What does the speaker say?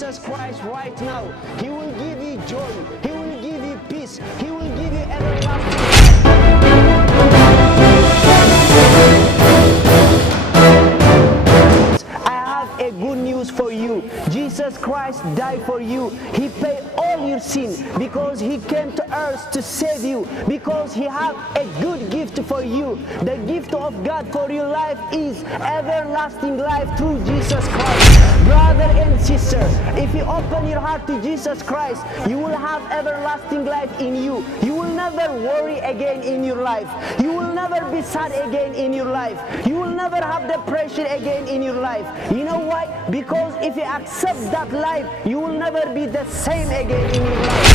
Jesus Christ right now. He will give you joy. He will give you peace. He will give you everlasting life. I have a good news for you. Jesus Christ died for you. He paid all your sin because He came to earth to save you, because He has a good gift for you. The gift of God for your life is everlasting life through Jesus Christ. Brother and sister, if you open your heart to Jesus Christ, you will have everlasting life in you. You will never worry again in your life. You will never be sad again in your life. You will never have depression again in your life. You know why? Because if you accept that life, you will never be the same again in your life.